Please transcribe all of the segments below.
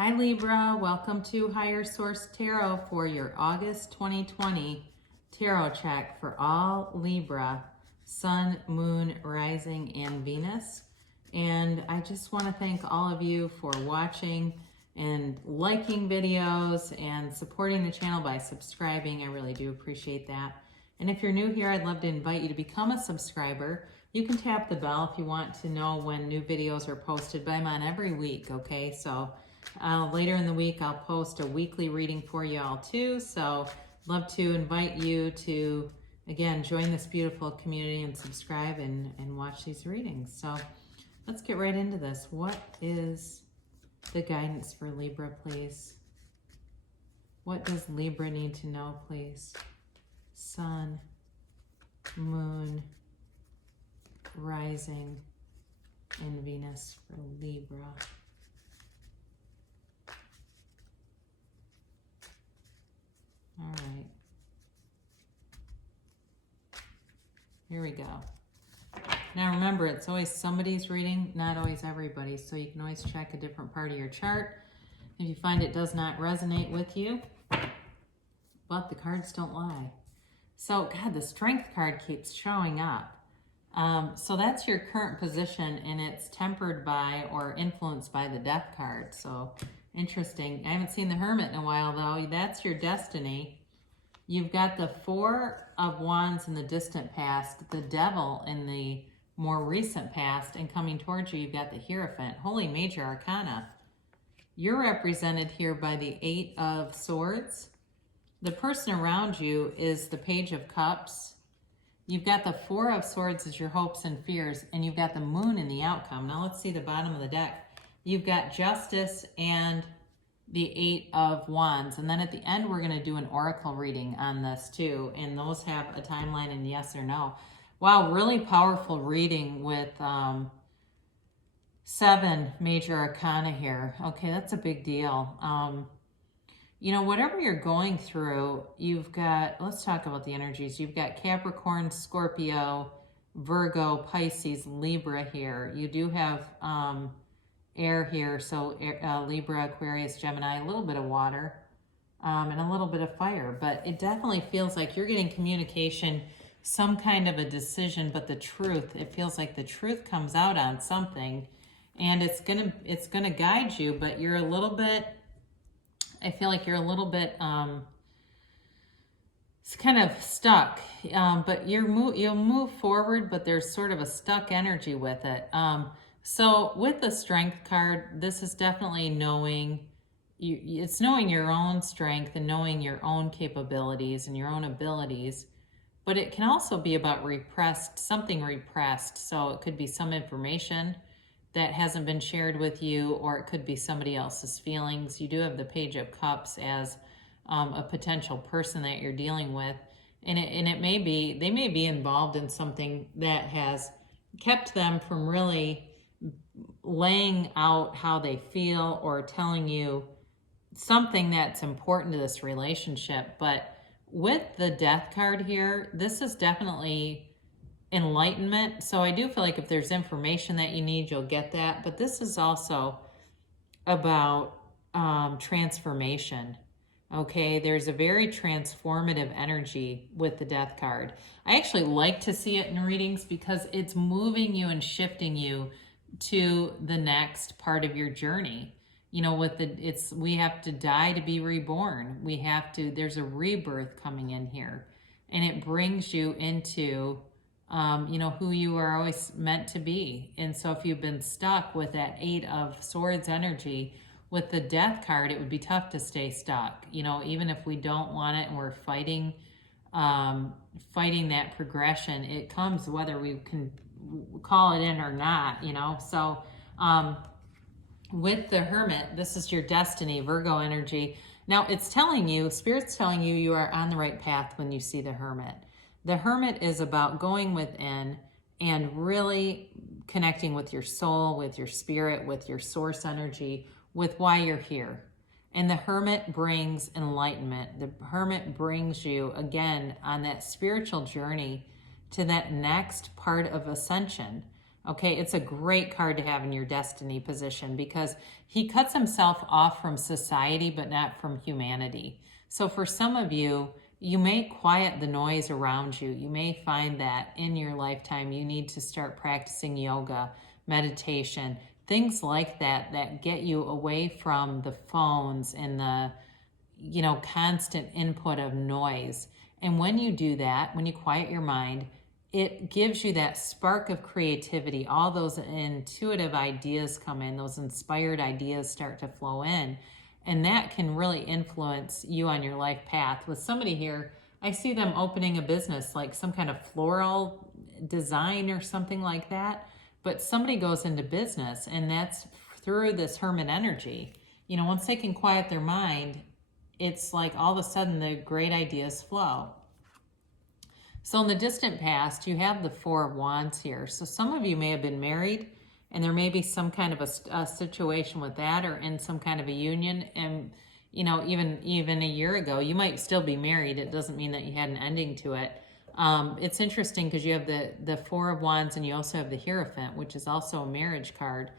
Hi Libra, welcome to Higher Source Tarot for your August 2020 tarot check for all Libra, Sun, Moon, Rising, and Venus. And I just want to thank all of you for watching and liking videos and supporting the channel by subscribing. I really do appreciate that. And if you're new here, I'd love to invite you to become a subscriber. You can tap the bell if you want to know when new videos are posted, but I'm on every week, okay? So later in the week, I'll post a weekly reading for you all too. So love to invite you to, again, join this beautiful community and subscribe and watch these readings. So let's get right into this. What is the guidance for Libra, please? What does Libra need to know, please? Sun, Moon, Rising, and Venus for Libra. All right. Here we go. Now remember, it's always somebody's reading, not always everybody's, so you can always check a different part of your chart if you find it does not resonate with you. But the cards don't lie. So, God, the Strength card keeps showing up. So that's your current position, and it's tempered by or influenced by the Death card. So, interesting. I haven't seen the Hermit in a while, though. That's your destiny. You've got the Four of Wands in the distant past, the Devil in the more recent past, and coming towards you, you've got the Hierophant. Holy Major Arcana. You're represented here by the Eight of Swords. The person around you is the Page of Cups. You've got the Four of Swords as your hopes and fears, and you've got the Moon in the outcome. Now let's see the bottom of the deck. You've got Justice and the Eight of Wands. And then at the end, we're going to do an oracle reading on this too. And those have a timeline and yes or no. Wow, really powerful reading with 7 major arcana here. Okay, that's a big deal. You know, whatever you're going through, you've got, let's talk about the energies. You've got Capricorn, Scorpio, Virgo, Pisces, Libra here. You do have air here, so Libra, Aquarius, Gemini, a little bit of water, and a little bit of fire. But it definitely feels like you're getting communication, some kind of a decision, but the truth, it feels like the truth comes out on something, and it's gonna guide you, but you're a little bit, I feel like you're a little bit, it's kind of stuck, but you'll move forward, but there's sort of a stuck energy with it. So with the Strength card, this is definitely knowing, it's knowing your own strength and knowing your own capabilities and your own abilities, but it can also be about something repressed. So it could be some information that hasn't been shared with you, or it could be somebody else's feelings. You do have the Page of Cups as a potential person that you're dealing with, and they may be involved in something that has kept them from really laying out how they feel or telling you something that's important to this relationship. But with the Death card here, this is definitely enlightenment. So I do feel like if there's information that you need, you'll get that. But this is also about transformation. Okay, there's a very transformative energy with the Death card. I actually like to see it in readings because it's moving you and shifting you to the next part of your journey. You know, we have to die to be reborn. There's a rebirth coming in here, and it brings you into you know, who you are always meant to be. And so if you've been stuck with that Eight of Swords energy, with the Death card, it would be tough to stay stuck. You know, even if we don't want it and we're fighting that progression, it comes whether we can call it in or not, you know. So with the Hermit, this is your destiny, Virgo energy. Now it's telling you, Spirit's telling you, you are on the right path when you see the Hermit. The Hermit is about going within and really connecting with your soul, with your spirit, with your source energy, with why you're here. And the Hermit brings enlightenment. The Hermit brings you, again, on that spiritual journey to that next part of ascension. Okay, it's a great card to have in your destiny position because he cuts himself off from society, but not from humanity. So for some of you, you may quiet the noise around you. You may find that in your lifetime, you need to start practicing yoga, meditation, things like that, that get you away from the phones and the, constant input of noise. And when you do that, when you quiet your mind, it gives you that spark of creativity. All those intuitive ideas come in, those inspired ideas start to flow in. And that can really influence you on your life path. With somebody here, I see them opening a business, like some kind of floral design or something like that. But somebody goes into business, and that's through this Hermit energy. Once they can quiet their mind, it's like all of a sudden the great ideas flow. So in the distant past, you have the Four of Wands here. So some of you may have been married, and there may be some kind of a situation with that, or in some kind of a union. And, even a year ago, you might still be married. It doesn't mean that you had an ending to it. It's interesting because you have the Four of Wands, and you also have the Hierophant, which is also a marriage card.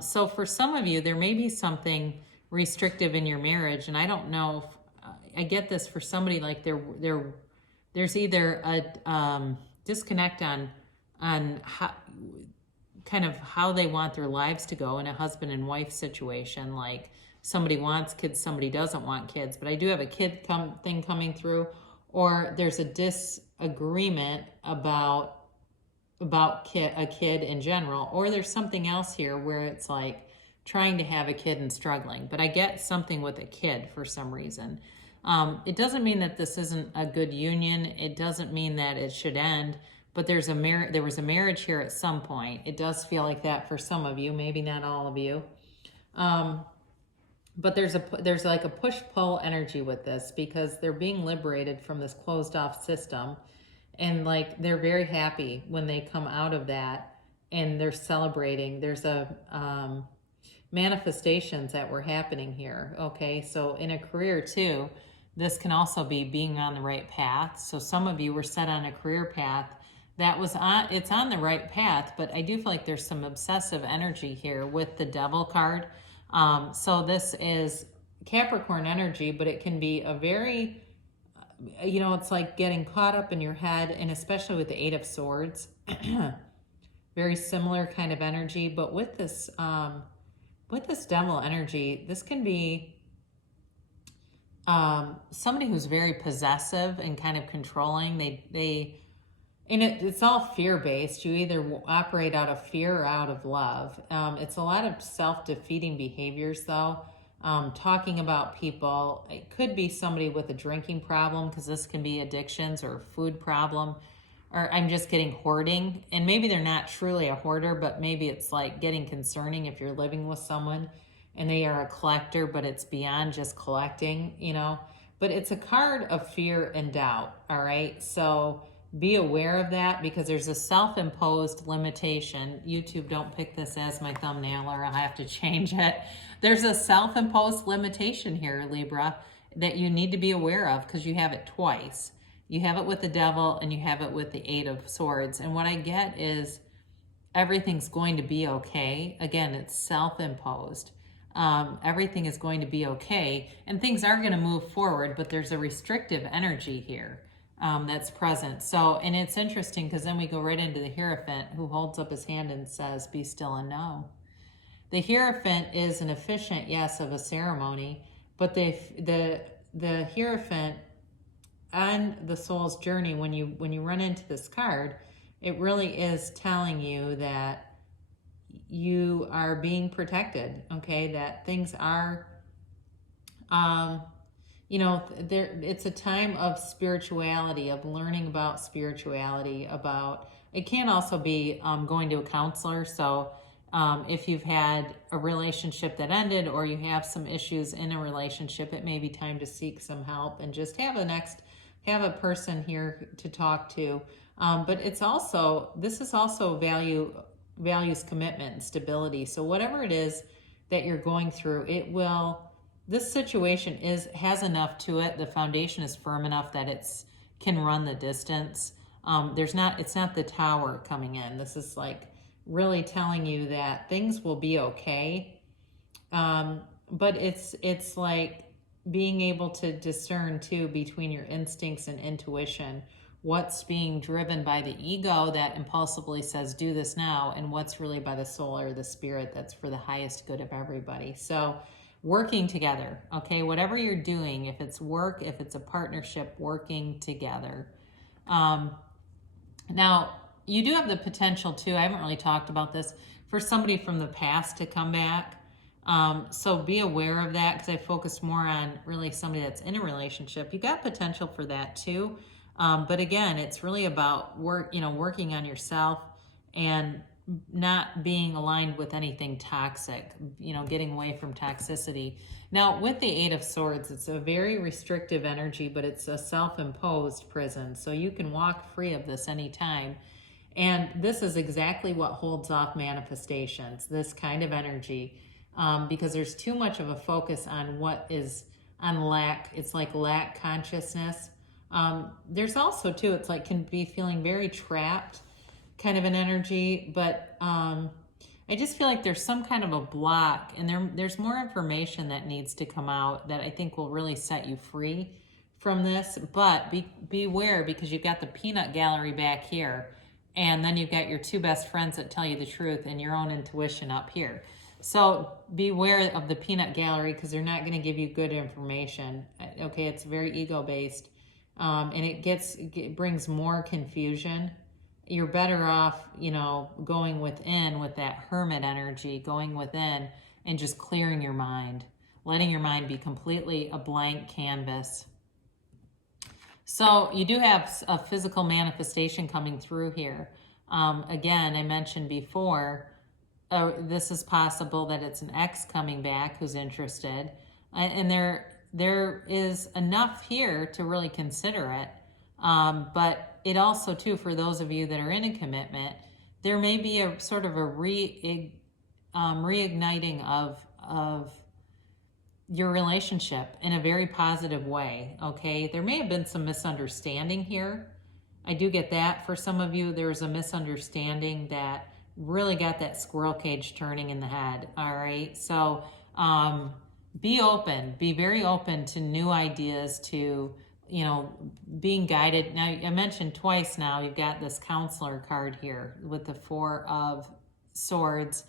So for some of you, there may be something restrictive in your marriage, and I don't know if I get this for somebody, like there's either a disconnect on how, kind of how they want their lives to go in a husband and wife situation. Like somebody wants kids, somebody doesn't want kids. But I do have a kid thing coming through, or there's a disagreement about a kid in general, or there's something else here where it's like trying to have a kid and struggling. But I get something with a kid for some reason. It doesn't mean that this isn't a good union. It doesn't mean that it should end, but there was a marriage here at some point. It does feel like that for some of you, maybe not all of you. But there's like a push-pull energy with this, because they're being liberated from this closed-off system, and like they're very happy when they come out of that, and they're celebrating. There's a manifestations that were happening here. Okay, so in a career too, this can also be being on the right path. So some of you were set on a career path that it's on the right path, but I do feel like there's some obsessive energy here with the Devil card. So this is Capricorn energy, but it can be a very, it's like getting caught up in your head, and especially with the Eight of Swords, very similar kind of energy. But with this Devil energy, this can be somebody who's very possessive and kind of controlling. It's all fear-based. You either operate out of fear or out of love. It's a lot of self-defeating behaviors, though. Talking about people. It could be somebody with a drinking problem, because this can be addictions or a food problem. Or I'm just getting hoarding. And maybe they're not truly a hoarder, but maybe it's like getting concerning if you're living with someone and they are a collector, but it's beyond just collecting, But it's a card of fear and doubt, all right? So be aware of that, because there's a self-imposed limitation. YouTube, don't pick this as my thumbnail, or I'll have to change it. There's a self-imposed limitation here, Libra, that you need to be aware of, because you have it twice. You have it with the Devil, and you have it with the Eight of Swords. And what I get is everything's going to be okay. Again, it's self-imposed. Everything is going to be okay, and things are going to move forward, but there's a restrictive energy here that's present. So, and it's interesting, because then we go right into the Hierophant, who holds up his hand and says, be still and know. The Hierophant is an efficient yes of a ceremony, but the Hierophant on the soul's journey, when you run into this card, it really is telling you that you are being protected, okay? That things are, it's a time of spirituality, of learning about spirituality, it can also be going to a counselor. So if you've had a relationship that ended, or you have some issues in a relationship, it may be time to seek some help and just have a person here to talk to. But this is also values commitment and stability. So whatever it is that you're going through, this situation has enough to it. The foundation is firm enough that can run the distance. It's not the tower coming in. This is like really telling you that things will be okay. But it's like being able to discern too between your instincts and intuition, what's being driven by the ego that impulsively says do this now, and what's really by the soul or the spirit that's for the highest good of everybody. So working together, okay, whatever you're doing, if it's work, if it's a partnership, working together. Now you do have the potential too, I haven't really talked about this, for somebody from the past to come back. So be aware of that, because I focused more on really somebody that's in a relationship. You got potential for that too. But again, it's really about working on yourself and not being aligned with anything toxic, getting away from toxicity. Now, with the Eight of Swords, it's a very restrictive energy, but it's a self-imposed prison. So you can walk free of this anytime. And this is exactly what holds off manifestations, this kind of energy, because there's too much of a focus on on lack. It's like lack consciousness. There's also too, it's like can be feeling very trapped kind of an energy, but I just feel like there's some kind of a block, and there's more information that needs to come out that I think will really set you free from this. But beware, because you've got the peanut gallery back here, and then you've got your two best friends that tell you the truth and your own intuition up here. So beware of the peanut gallery, because they're not going to give you good information. Okay, it's very ego-based, and it brings more confusion. You're better off, going within with that hermit energy, going within and just clearing your mind, letting your mind be completely a blank canvas. So you do have a physical manifestation coming through here. Again, I mentioned before, this is possible that it's an ex coming back who's interested. And there is enough here to really consider it. But it also, too, for those of you that are in a commitment, there may be a sort of a reigniting of your relationship in a very positive way, okay? There may have been some misunderstanding here. I do get that. For some of you, there was a misunderstanding that really got that squirrel cage turning in the head, all right? So be open. Be very open to new ideas, to being guided. Now, I mentioned twice now, you've got this counselor card here with the Four of Swords.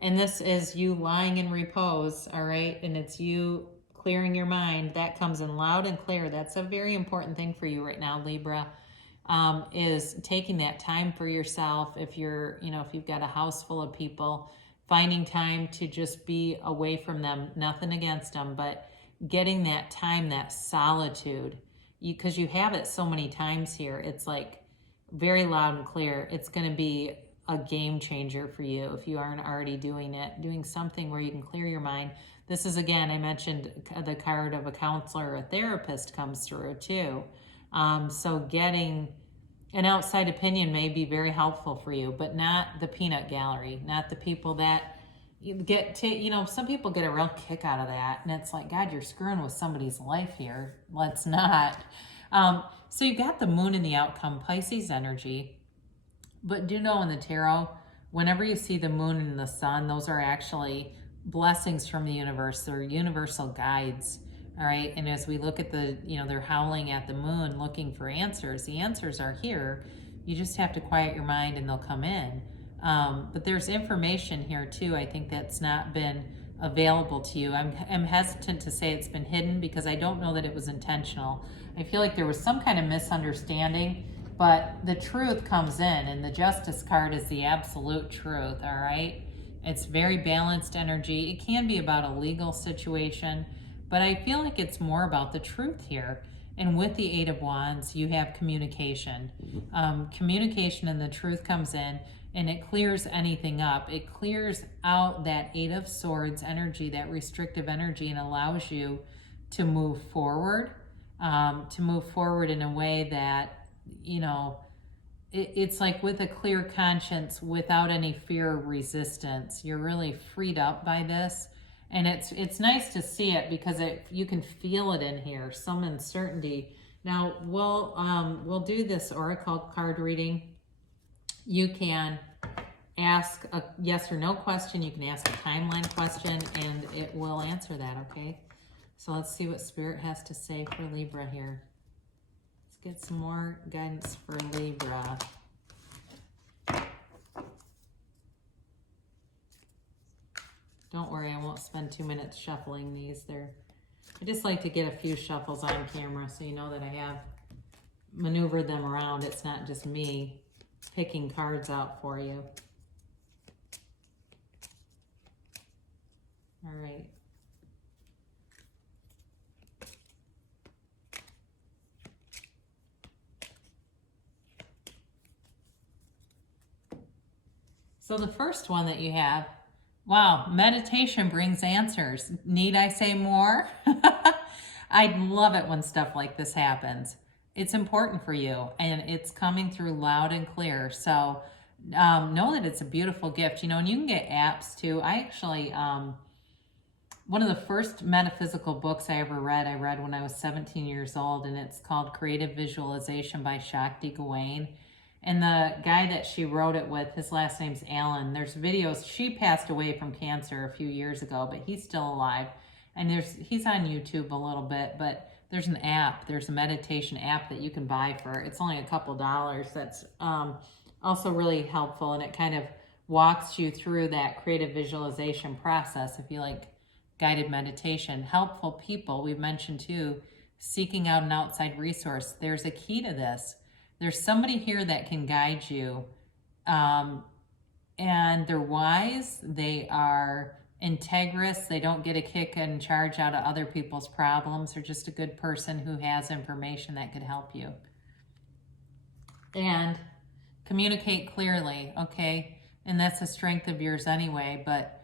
And this is you lying in repose, all right? And it's you clearing your mind. That comes in loud and clear. That's a very important thing for you right now, Libra, is taking that time for yourself. If you've got a house full of people, finding time to just be away from them, nothing against them, but getting that time, that solitude, because you have it so many times here. It's like very loud and clear. It's going to be a game changer for you if you aren't already doing something where you can clear your mind. This is, again, I mentioned the card of a counselor or a therapist comes through too. So getting an outside opinion may be very helpful for you, but not the peanut gallery, not the people that some people get a real kick out of that, and it's like, God, you're screwing with somebody's life here. Let's not. So you've got the moon in the outcome, Pisces energy, but do know in the tarot, whenever you see the moon and the sun, those are actually blessings from the universe. They're universal guides, all right? And as we look at they're howling at the moon looking for answers. The answers are here. You just have to quiet your mind and they'll come in. But there's information here too, I think, that's not been available to you. I'm hesitant to say it's been hidden because I don't know that it was intentional. I feel like there was some kind of misunderstanding, but the truth comes in, and the Justice card is the absolute truth, all right? It's very balanced energy. It can be about a legal situation, but I feel like it's more about the truth here. And with the Eight of Wands, you have communication. Communication, and the truth comes in, and it clears anything up. It clears out that Eight of Swords energy, that restrictive energy, and allows you to move forward in a way that, it's like with a clear conscience, without any fear or resistance. You're really freed up by this. And it's nice to see it because you can feel it in here, some uncertainty. Now, we'll do this oracle card reading. You can ask a yes or no question. You can ask a timeline question, and it will answer that, okay? So let's see what Spirit has to say for Libra here. Let's get some more guidance for Libra. Don't worry, I won't spend 2 minutes shuffling these. I just like to get a few shuffles on camera so you know that I have maneuvered them around. It's not just me picking cards out for you. All right. So the first one that you have, wow, meditation brings answers. Need I say more? I love it when stuff like this happens. It's important for you, and it's coming through loud and clear. So know that it's a beautiful gift, you know, and you can get apps too. I actually, one of the first metaphysical books I ever read, I read when I was 17 years old, and it's called Creative Visualization by Shakti Gawain. And the guy that she wrote it with, his last name's Alan. There's videos. She passed away from cancer a few years ago, but he's still alive. And he's on YouTube a little bit, but there's an app. There's a meditation app that you can buy for, it's only a couple dollars. That's also really helpful, and it kind of walks you through that creative visualization process if you like guided meditation. Helpful people, we've mentioned too, seeking out an outside resource. There's a key to this. There's somebody here that can guide you, and they're wise, they are integrous, they don't get a kick and charge out of other people's problems. They're just a good person who has information that could help you. And communicate clearly, okay? And that's a strength of yours anyway, but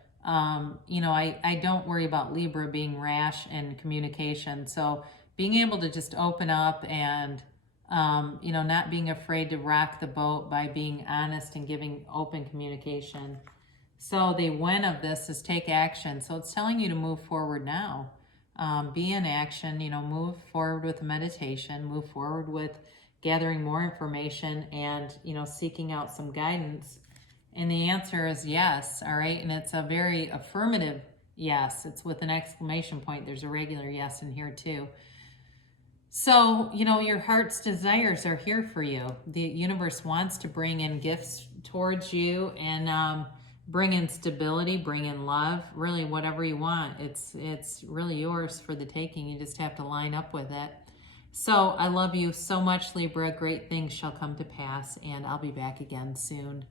you know, I don't worry about Libra being rash in communication. So being able to just open up and you know, not being afraid to rock the boat by being honest and giving open communication. So the when of this is take action. So it's telling you to move forward now. Be in action, you know, move forward with meditation, move forward with gathering more information and, you know, seeking out some guidance. And the answer is yes, all right? And it's a very affirmative yes. It's with an exclamation point. There's a regular yes in here too. So, you know, your heart's desires are here for you. The universe wants to bring in gifts towards you and bring in stability, bring in love, really whatever you want. It's really yours for the taking. You just have to line up with it. So I love you so much, Libra. Great things shall come to pass, and I'll be back again soon.